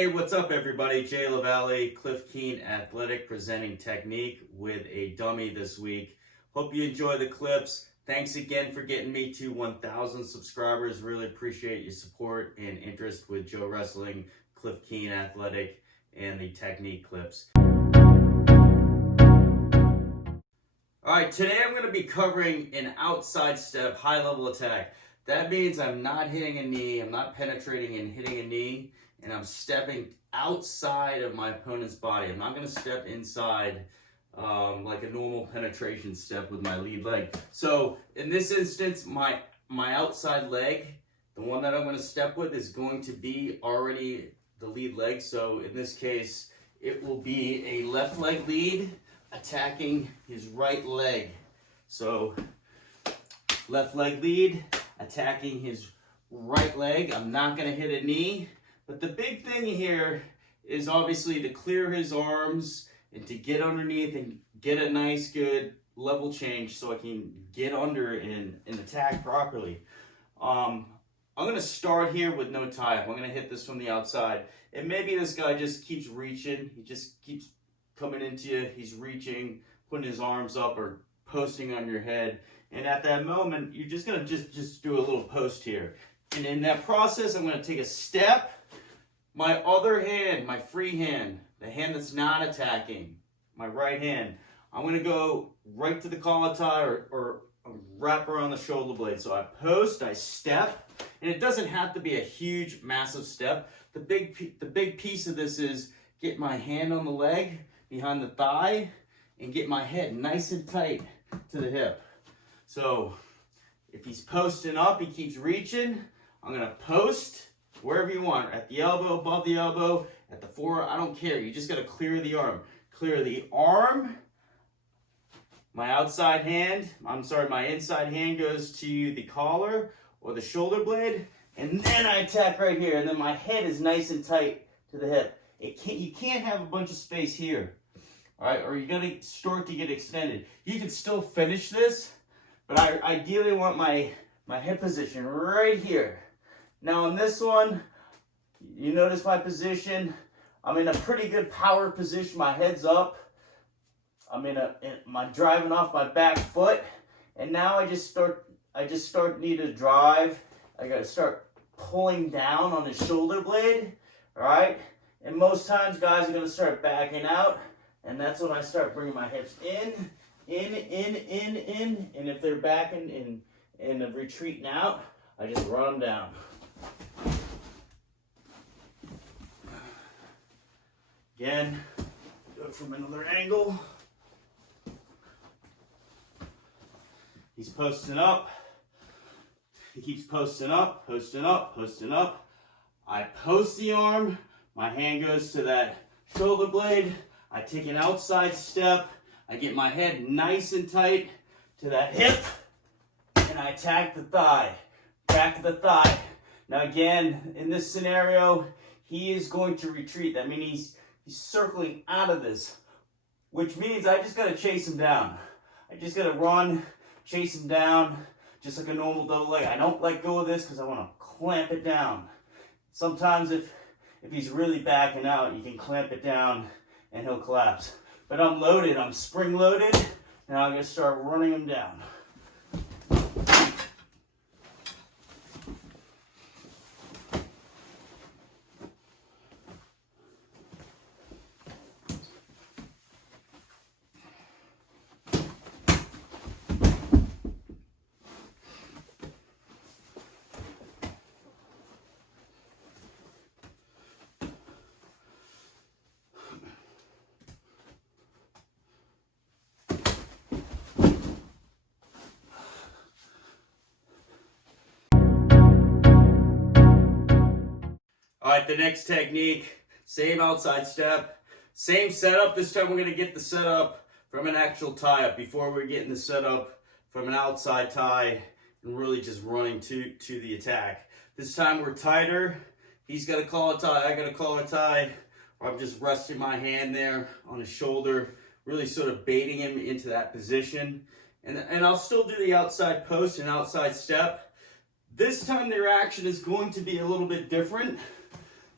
Hey, what's up everybody? Jay LaValle, Cliff Keen Athletic presenting technique with a dummy this week. Hope you enjoy the clips. Thanks again for getting me to 1,000 subscribers. Really appreciate your support and interest with Joe Wrestling, Cliff Keen Athletic, and the technique clips. Alright, today I'm going to be covering an outside step, high level attack. That means I'm not hitting a knee, I'm not penetrating and hitting a knee, and I'm stepping outside of my opponent's body. I'm not going to step inside like a normal penetration step with my lead leg. So in this instance, my outside leg, the one that I'm going to step with, is going to be already the lead leg. So in this case, it will be a left leg lead attacking his right leg. So left leg lead attacking his right leg. I'm not going to hit a knee. But the big thing here is obviously to clear his arms and to get underneath and get a nice good level change so I can get under and attack properly. I'm going to start here with no tie-up. I'm going to hit this from the outside. And maybe this guy just keeps reaching. He just keeps coming into you. He's reaching, putting his arms up or posting on your head. And at that moment, you're just going to just do a little post here. And in that process, I'm going to take a step. My other hand, my free hand, the hand that's not attacking, my right hand, I'm going to go right to the collar tie or wrap around the shoulder blade. So I post, I step, and it doesn't have to be a huge, massive step. The big piece of this is get my hand on the leg, behind the thigh, and get my head nice and tight to the hip. So if he's posting up, he keeps reaching, I'm going to post wherever you want, at the elbow, above the elbow, at the forearm, I don't care. You just got to clear the arm. Clear the arm. My outside hand, my inside hand goes to the collar or the shoulder blade, and then I attack right here, and then my head is nice and tight to the hip. You can't have a bunch of space here, all right, or you're going to start to get extended. You can still finish this, but I ideally want my hip position right here. Now on this one, you notice my position. I'm in a pretty good power position. My head's up. I'm driving off my back foot, and now I just need to drive. I got to start pulling down on the shoulder blade, all right? And most times guys are going to start backing out, and that's when I start bringing my hips in, and if they're backing and retreating out, I just run them down. Again, do it from another angle. He's posting up. He keeps posting up, posting up, posting up. I post the arm. My hand goes to that shoulder blade. I take an outside step. I get my head nice and tight to that hip. And I attack the thigh. Back of the thigh. Now again, in this scenario, he is going to retreat. That means he's circling out of this, which means I just got to chase him down. I just got to run, chase him down, just like a normal double leg. I don't let go of this because I want to clamp it down. Sometimes if he's really backing out, you can clamp it down and he'll collapse. But I'm loaded, I'm spring loaded, and I'm going to start running him down. All right, the next technique, same outside step, same setup. This time we're going to get the setup from an actual tie-up before we're getting the setup from an outside tie and really just running to the attack. This time we're tighter. He's got a collar tie, I got a collar tie, or I'm just resting my hand there on his shoulder, really sort of baiting him into that position. And I'll still do the outside post and outside step. This time the reaction is going to be a little bit different.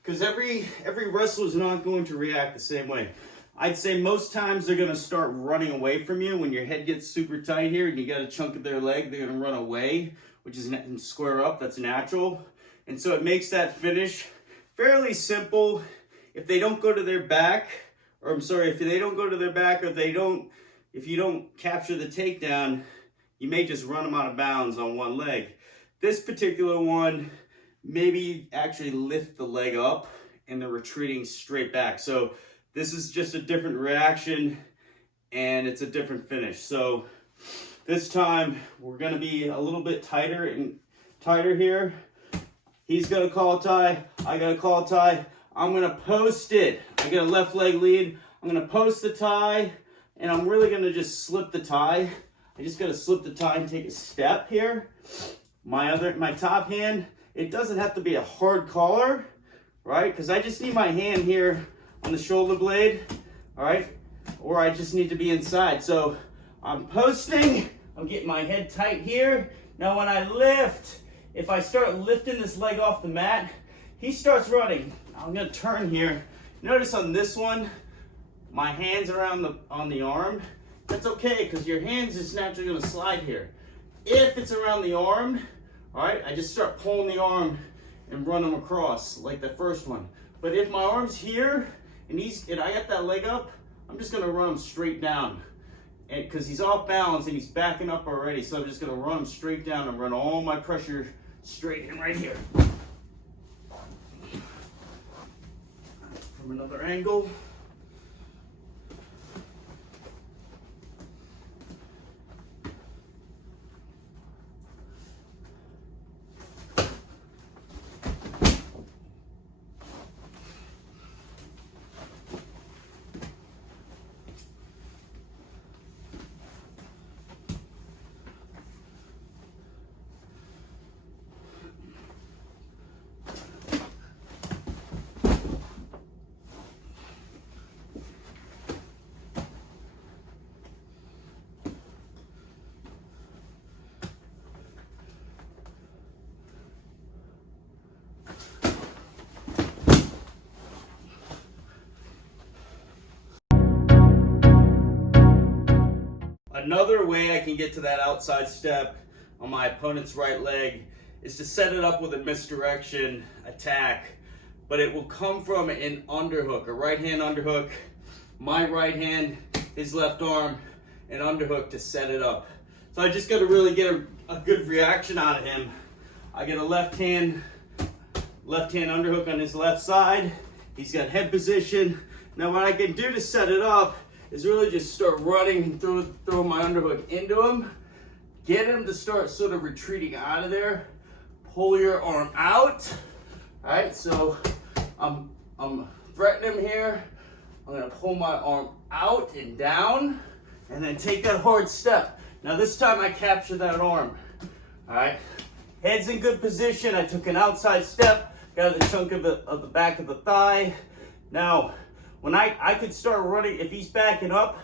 because every wrestler is not going to react the same way. I'd say most times they're going to start running away from you when your head gets super tight here and you got a chunk of their leg. They're going to run away, which is square up. That's natural. And so it makes that finish fairly simple. If they don't go to their back, or I'm sorry, if they don't go to their back, or if you don't capture the takedown, you may just run them out of bounds on one leg. This particular one, maybe actually lift the leg up and they're retreating straight back. So this is just a different reaction and it's a different finish. So this time we're gonna be a little bit tighter here. He's gonna call a tie, I gotta call a tie. I'm gonna post it. I got a left leg lead. I'm gonna post the tie and I'm really gonna just slip the tie. I just gotta slip the tie and take a step here. My top hand, it doesn't have to be a hard collar, right? Because I just need my hand here on the shoulder blade, all right? Or I just need to be inside. So I'm posting, I'm getting my head tight here. Now when I lift, if I start lifting this leg off the mat, he starts running. I'm gonna turn here. Notice on this one, my hands are on the arm. That's okay, because your hand's just naturally gonna slide here. If it's around the arm, all right, I just start pulling the arm and run them across like the first one. But if my arm's here and I got that leg up, I'm just gonna run him straight down. And because he's off balance and he's backing up already, so I'm just gonna run him straight down and run all my pressure straight in right here. From another angle. Another way I can get to that outside step on my opponent's right leg is to set it up with a misdirection attack, but it will come from an underhook, a right hand underhook, my right hand, his left arm, an underhook to set it up. So I just got to really get a good reaction out of him. I get a left hand underhook on his left side. He's got head position. Now what I can do to set it up is really just start running and throw my underhook into him. Get him to start sort of retreating out of there. Pull your arm out. All right, so I'm threatening him here. I'm gonna pull my arm out and down and then take that hard step. Now this time I capture that arm. All right, head's in good position. I took an outside step, got the chunk of the back of the thigh. Now, when I could start running, if he's backing up,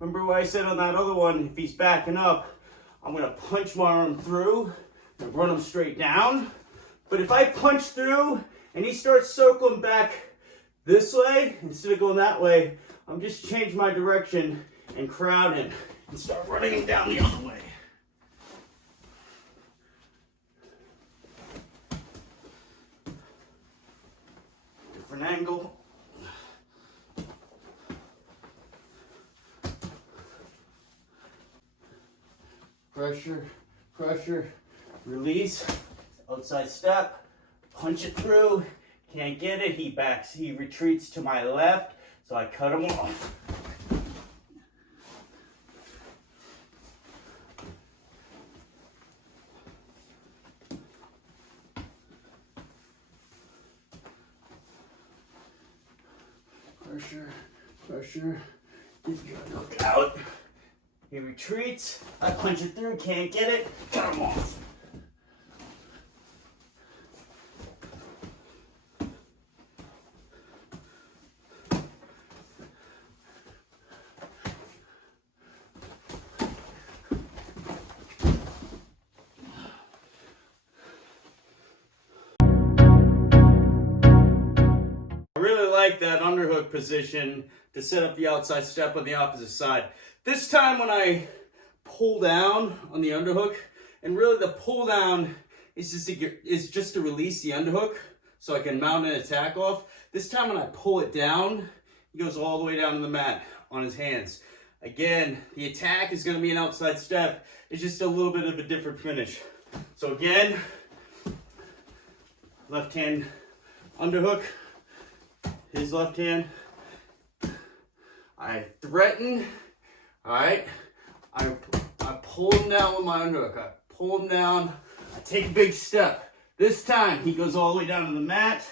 remember what I said on that other one, if he's backing up, I'm gonna punch my arm through and run him straight down. But if I punch through and he starts circling back this way, instead of going that way, I'm just change my direction and crowd him and start running him down the other way. Different angle. Pressure, pressure, release, outside step, punch it through, can't get it, he retreats to my left, so I cut him off. Pressure, pressure, look out. He retreats, I punch it through, can't get it, cut him off. like that underhook position to set up the outside step on the opposite side. This time when I pull down on the underhook, and really the pull down is just to release the underhook so I can mount an attack off. This time when I pull it down, he goes all the way down to the mat on his hands. Again, the attack is going to be an outside step. It's just a little bit of a different finish. So again, left hand underhook, his left hand. I threaten, all right? I pull him down with my underhook. I pull him down. I take a big step. This time, he goes all the way down to the mat.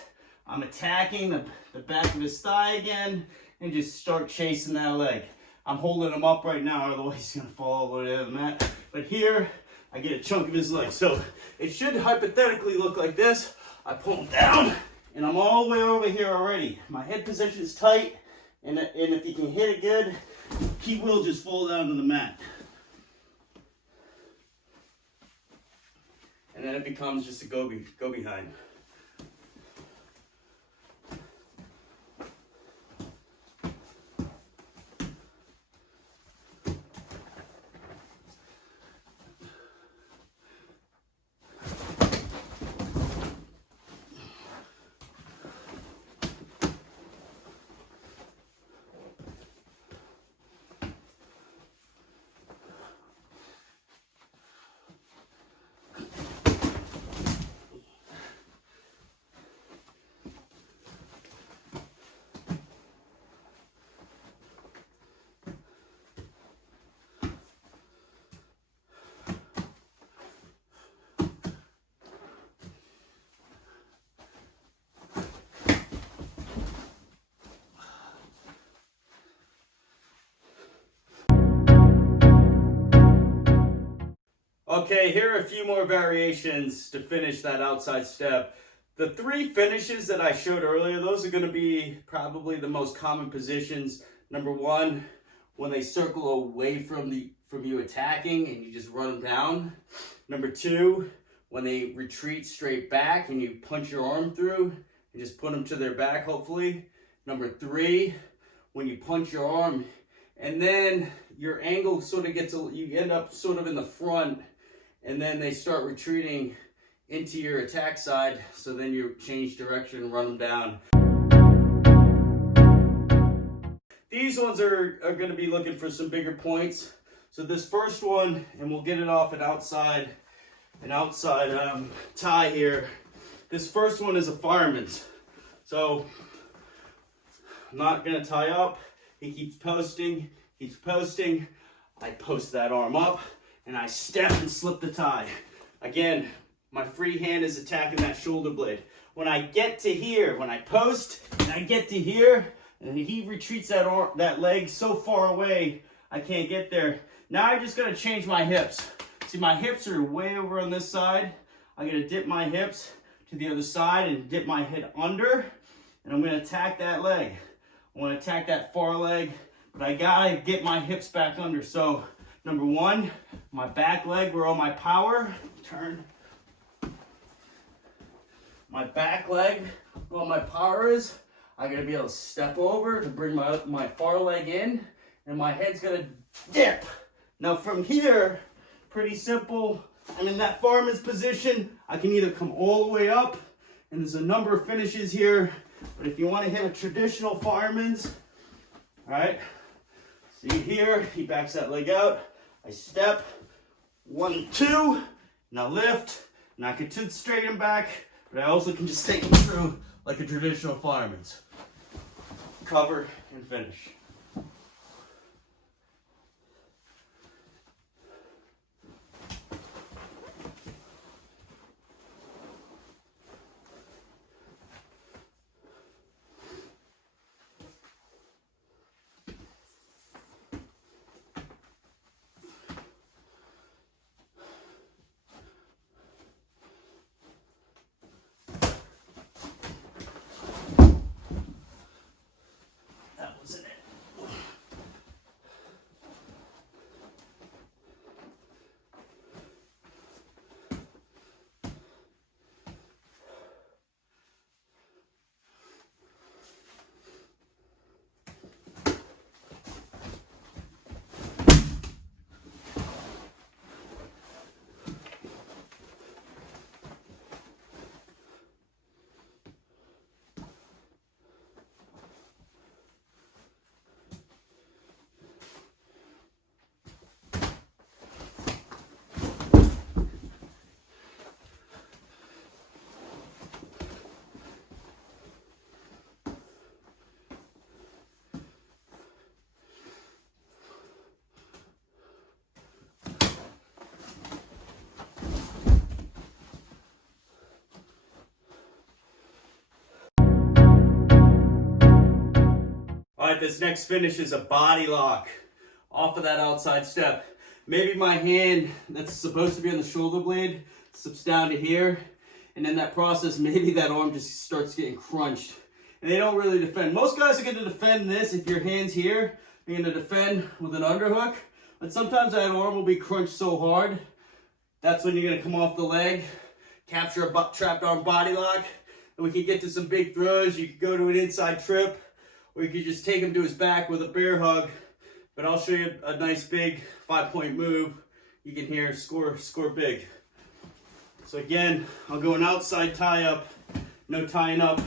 I'm attacking the back of his thigh again and just start chasing that leg. I'm holding him up right now, otherwise he's going to fall all the way down the mat. But here, I get a chunk of his leg. So it should hypothetically look like this. I pull him down, and I'm all the way over here already. My head position is tight, and if he can hit it good, he will just fall down to the mat. And then it becomes just a go behind. Okay, here are a few more variations to finish that outside step. The 3 finishes that I showed earlier, those are going to be probably the most common positions. Number 1, when they circle away from you attacking and you just run them down. Number 2, when they retreat straight back and you punch your arm through and just put them to their back, hopefully. Number 3, when you punch your arm and then your angle sort of you end up sort of in the front, and then they start retreating into your attack side, so then you change direction and run them down. These ones are going to be looking for some bigger points. So this first one, and we'll get it off an outside tie here. This first one is a fireman's. So I'm not going to tie up. He keeps posting. I post that arm up, and I step and slip the tie. Again, my free hand is attacking that shoulder blade. When I get to here, when I post, and I get to here, and he retreats that leg so far away, I can't get there. Now I just gotta change my hips. See, my hips are way over on this side. I gotta dip my hips to the other side and dip my head under, and I'm gonna attack that leg. I wanna attack that far leg, but I gotta get my hips back under. So, number 1, my back leg where all my power, turn. My back leg where all my power is, I gotta be able to step over to bring my far leg in, and my head's gonna dip. Now from here, pretty simple. I'm in that fireman's position. I can either come all the way up, and there's a number of finishes here, but if you wanna hit a traditional fireman's, all right, see here, he backs that leg out. I step, 1, 2, now lift, and I can straighten him back, but I also can just take him through like a traditional fireman's. Cover and finish. That wasn't it. All right, this next finish is a body lock off of that outside step. Maybe my hand that's supposed to be on the shoulder blade slips down to here, and in that process, maybe that arm just starts getting crunched. And they don't really defend. Most guys are going to defend this if your hand's here. You're going to defend with an underhook. But sometimes that arm will be crunched so hard, that's when you're going to come off the leg, capture a trapped arm body lock, and we can get to some big throws. You could go to an inside trip, or you could just take him to his back with a bear hug. But I'll show you a nice big 5-point move. You can hear score big. So again, I'll go an outside tie up, no tying up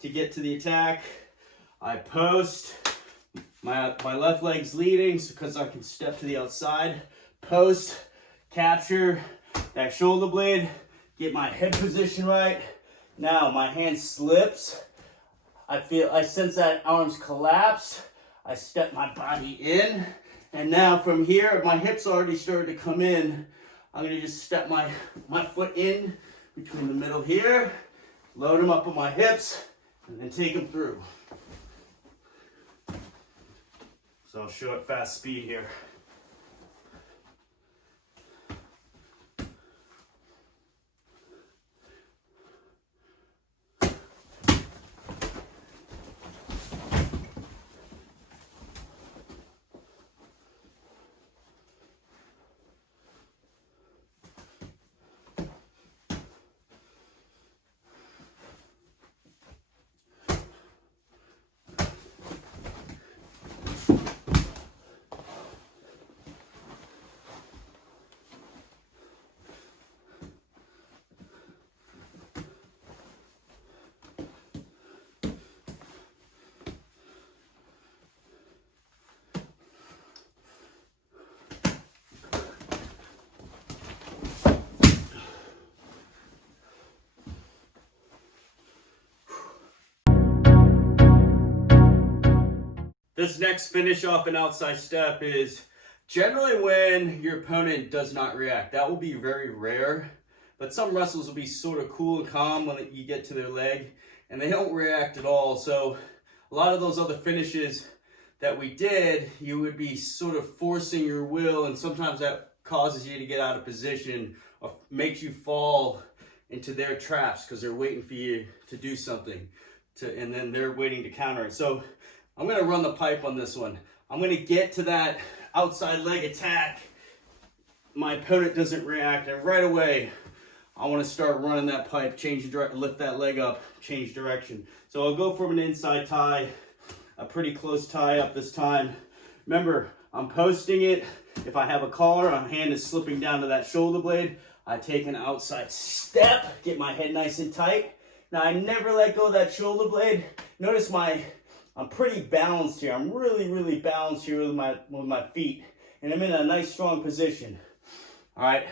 to get to the attack. I post, my left leg's leading because I can step to the outside. Post, capture that shoulder blade, get my head position right. Now my hand slips. I sense that arm's collapsed. I step my body in, and now from here, my hips already started to come in. I'm gonna just step my foot in between the middle here, load them up on my hips, and then take them through. So I'll show it fast speed here. This next finish off an outside step is generally when your opponent does not react. That will be very rare, but some wrestlers will be sort of cool and calm when you get to their leg, and they don't react at all. So a lot of those other finishes that we did, you would be sort of forcing your will, and sometimes that causes you to get out of position or makes you fall into their traps because they're waiting for you to do something, and then they're waiting to counter it. So I'm going to run the pipe on this one. I'm going to get to that outside leg attack. My opponent doesn't react, and right away, I want to start running that pipe, lift that leg up, change direction. So I'll go from an inside tie, a pretty close tie up this time. Remember, I'm posting it. If I have a collar, my hand is slipping down to that shoulder blade. I take an outside step, get my head nice and tight. Now I never let go of that shoulder blade. Notice I'm pretty balanced here. I'm really balanced here with my feet. And I'm in a nice strong position. All right,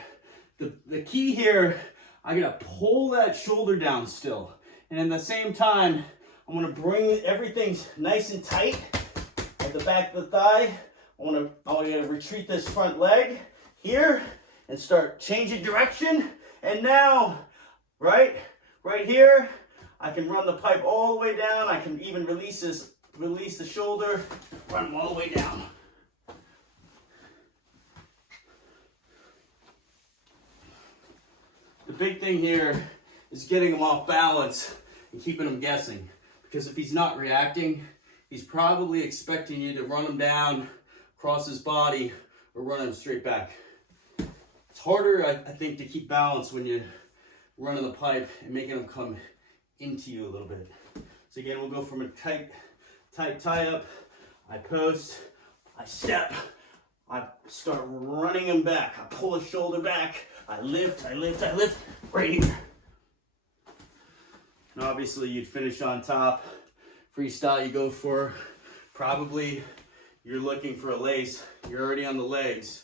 the key here, I gotta pull that shoulder down still. And at the same time, I'm gonna bring everything nice and tight at the back of the thigh. I'm gonna retreat this front leg here and start changing direction. And now, right here, I can run the pipe all the way down. I can even release the shoulder, run all the way down. The big thing here is getting him off balance and keeping him guessing. Because if he's not reacting, he's probably expecting you to run him down, cross his body, or run him straight back. It's harder, I think, to keep balance when you're running the pipe and making him come into you a little bit. So again, we'll go from a tight tie up, I post, I step, I start running him back, I pull his shoulder back, I lift, right here. And obviously you'd finish on top. Freestyle, you go for, probably you're looking for a lace, you're already on the legs.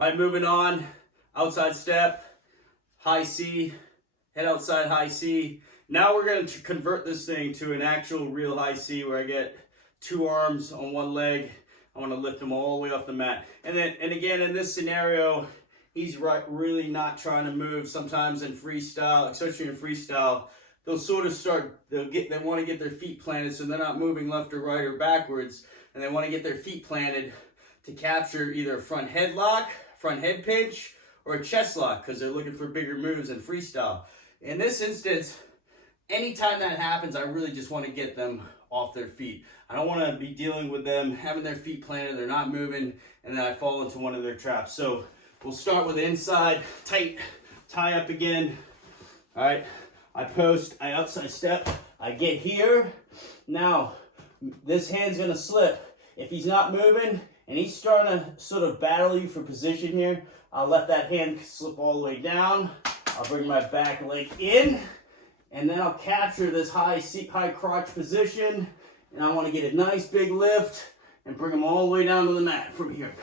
All right, moving on. Outside step, high C, head outside high C. Now we're going to convert this thing to an actual real high C where I get 2 arms on one leg. I want to lift him all the way off the mat. And again, in this scenario, he's really not trying to move. Sometimes in freestyle, especially in freestyle, they'll sort of start, they want to get their feet planted so they're not moving left or right or backwards. And they want to get their feet planted to capture either a front head lock, front head pinch, or a chest lock because they're looking for bigger moves in freestyle. In this instance, anytime that happens, I really just want to get them off their feet. I don't want to be dealing with them having their feet planted, they're not moving, and then I fall into one of their traps. So we'll start with the inside, tight, tie up again. All right, I post, I outside step, I get here. Now, this hand's gonna slip. If he's not moving and he's starting to sort of battle you for position here, I'll let that hand slip all the way down. I'll bring my back leg in, and then I'll capture this high crotch position, and I want to get a nice big lift and bring them all the way down to the mat from here.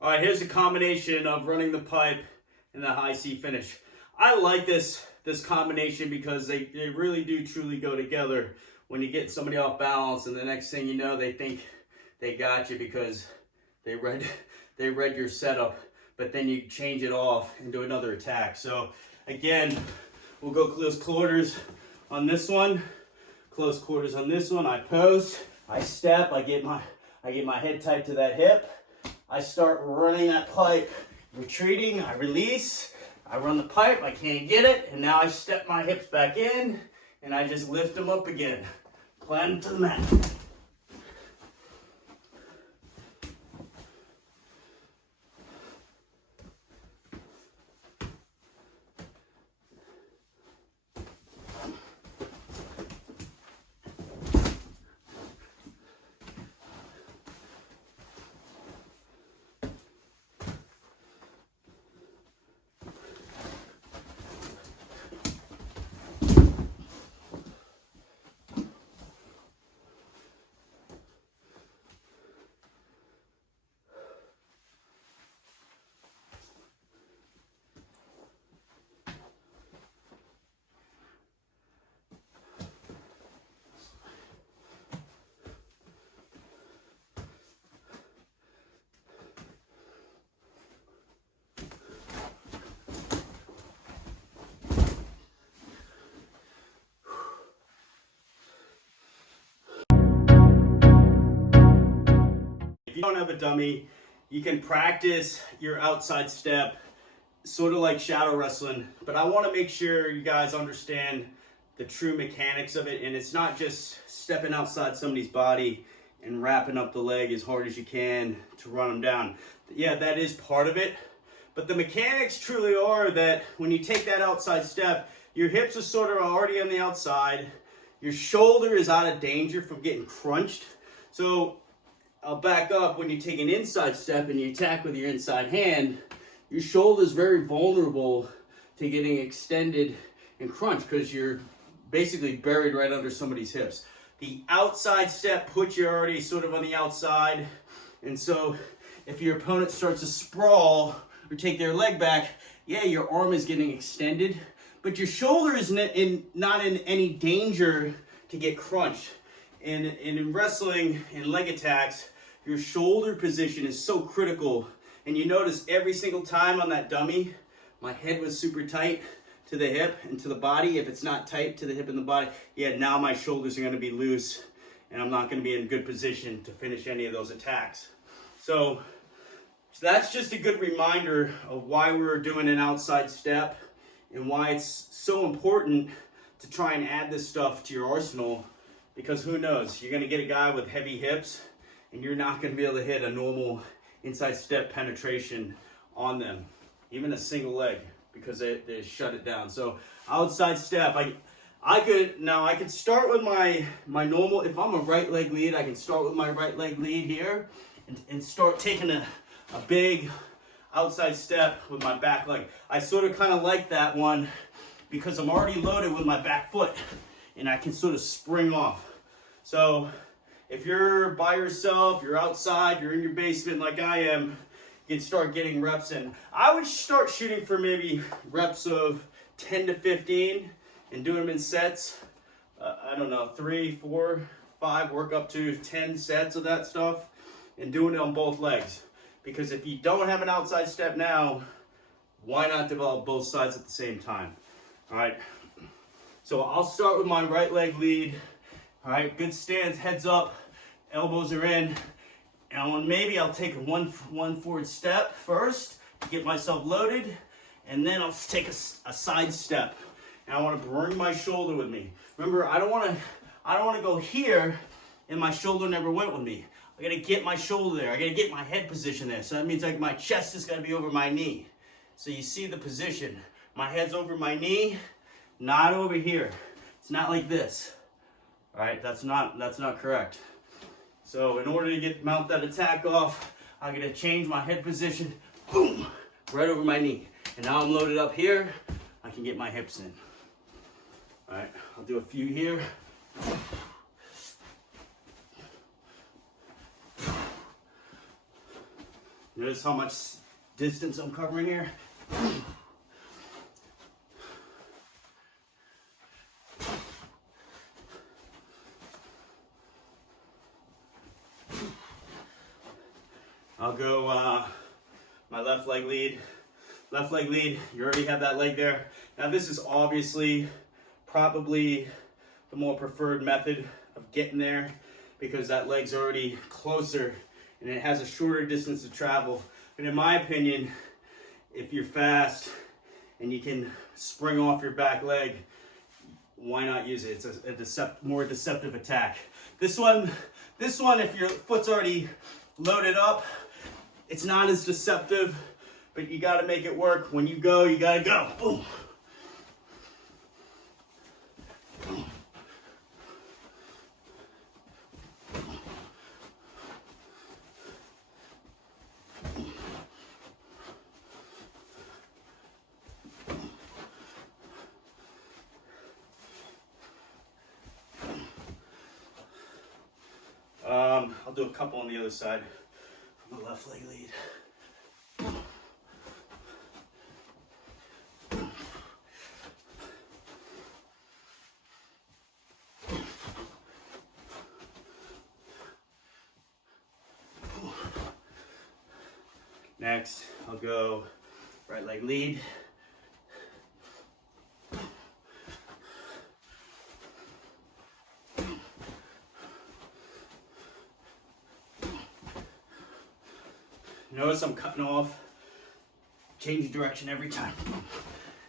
All right, here's a combination of running the pipe and the high C finish. I like this combination because they really do truly go together. When you get somebody off balance and the next thing you know, they think they got you because they read your setup, but then you change it off and do another attack. So again, we'll go close quarters on this one, close quarters on this one. I post, I step, I get my head tight to that hip. I start running that pipe, retreating, I release, I run the pipe, I can't get it, and now I step my hips back in, and I just lift them up again. Plant them to the mat. If you don't have a dummy, you can practice your outside step, sort of like shadow wrestling, but I want to make sure you guys understand the true mechanics of it, and it's not just stepping outside somebody's body and wrapping up the leg as hard as you can to run them down. Yeah, that is part of it, but the mechanics truly are that when you take that outside step, your hips are sort of already on the outside, your shoulder is out of danger from getting crunched. So I'll back up. When you take an inside step and you attack with your inside hand, your shoulder is very vulnerable to getting extended and crunched because you're basically buried right under somebody's hips. The outside step puts you already sort of on the outside, and so if your opponent starts to sprawl or take their leg back, yeah, your arm is getting extended, but your shoulder is not in any danger to get crunched. And in wrestling and leg attacks, your shoulder position is so critical And you notice every single time on that dummy, my head was super tight to the hip and to the body. If it's not tight to the hip and the body, yeah, now my shoulders are gonna be loose and I'm not gonna be in a good position to finish any of those attacks. So that's just a good reminder of why we're doing an outside step and why it's so important to try and add this stuff to your arsenal, because who knows, you're gonna get a guy with heavy hips and you're not gonna be able to hit a normal inside step penetration on them, even a single leg, because they shut it down. So outside step, I could start with my normal, if I'm a right leg lead, I can start with my right leg lead here and start taking a big outside step with my back leg. I sort of kind of like that one because I'm already loaded with my back foot and I can sort of spring off. So if you're by yourself, you're outside, you're in your basement like I am, you can start getting reps in. I would start shooting for maybe reps of 10 to 15 and do them in sets. I don't know, 3, 4, 5, work up to 10 sets of that stuff and doing it on both legs. Because if you don't have an outside step now, why not develop both sides at the same time? All right, so I'll start with my right leg lead. All right, good stance, heads up, elbows are in. And maybe I'll take one forward step first to get myself loaded, and then I'll take a side step. And I want to bring my shoulder with me. Remember, I don't want to go here and my shoulder never went with me. I gotta get my shoulder there. I gotta get my head position there. So that means like my chest is gotta be over my knee. So you see the position. My head's over my knee, not over here. It's not like this. All right, that's not correct. So in order to mount that attack off, I'm gonna change my head position, boom, right over my knee. And now I'm loaded up here. I can get my hips in. All right, I'll do a few here. Notice how much distance I'm covering here. I'll go my left leg lead. Left leg lead, you already have that leg there. Now this is obviously probably the more preferred method of getting there because that leg's already closer and it has a shorter distance to travel. But in my opinion, if you're fast and you can spring off your back leg, why not use it? It's a more deceptive attack. This one, if your foot's already loaded up, it's not as deceptive, but you gotta make it work. When you go, you gotta go. Boom. I'll do a couple on the other side. On the left leg lead. Next, I'll go right leg lead. Notice I'm cutting off, changing direction every time.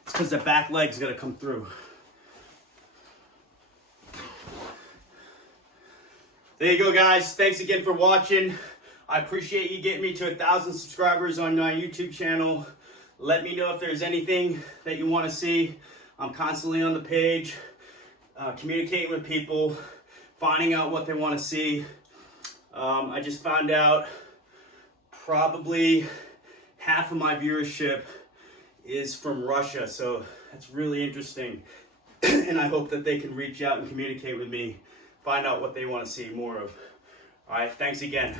It's because the back leg's gotta come through. There you go, guys. Thanks again for watching. I appreciate you getting me to 1,000 subscribers on my YouTube channel. Let me know if there's anything that you want to see. I'm constantly on the page, communicating with people, finding out what they want to see. I just found out probably half of my viewership is from Russia, so that's really interesting. And I hope that they can reach out and communicate with me, find out what they want to see more of. All right, thanks again.